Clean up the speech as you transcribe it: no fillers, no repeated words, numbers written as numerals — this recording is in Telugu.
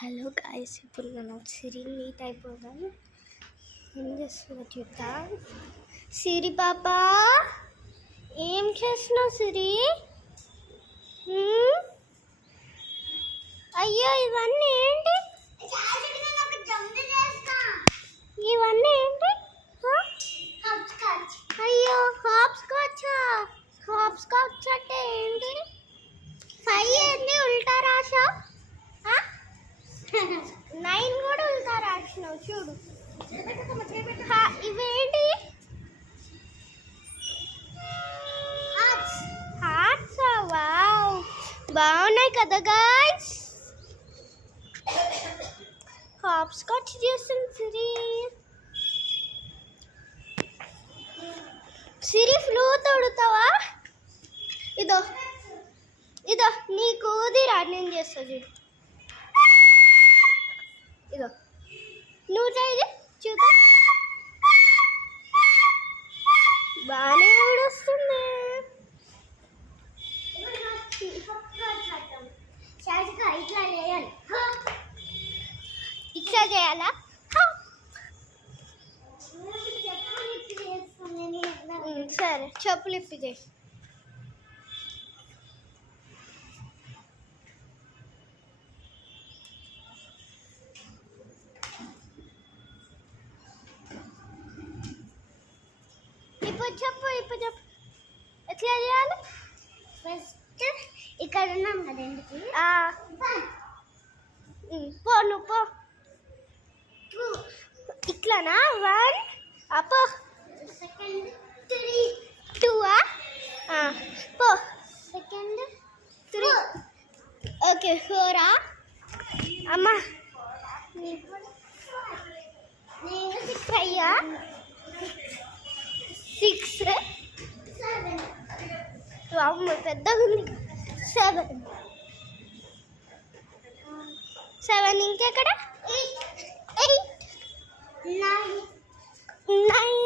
హలో గాయ్స్, ఇప్పుడు నేను సిరి మీట్ అయిపోతాను. ఏం చేస్తున్నా చూద్దా. సిరి పాప, ఏం చేస్తున్నావు సిరి? అయ్యో, ఇవన్నీ ఏంటి? ఇవన్నీ ఏంటి? అయ్యో, హాప్ స్కాచ్ అంటే ఏంటి? ఫైవ్ ఏంటి ఉల్టా రాసా? 9 కూడా ఉల్టా రాసినావు చూడు. ఇవేంటి? హార్ట్స్. వావ్, బాగున్నాయి కదా గాయ్స్. హాప్ స్కాచ్ చేస్తుంది సిరి. సిరి, ఫ్లూ తోడుతావా? ఇదో నీకు నేను చేస్తా చూడు. ఇదో నువ్వు చేయి చూద్దా. బాగానే ఊడొస్తుంది. ఇట్లా చేయాలా? సరే, చెప్పులు ఇప్పి చేసి. చెప్పు ఎట్లా చేయాలి? ఫస్ట్ ఇక్కడ ఉన్నాం కదండి. పో నువ్వు పో. ఇట్లానా? 1 అపో. సెకండ్ 3 2 పో. సెకండ్ 3 ఓకే 4 అమ్మా. 6 7 పెద్దగా ఉంది. 7 ఇంకెక్కడ? 8 9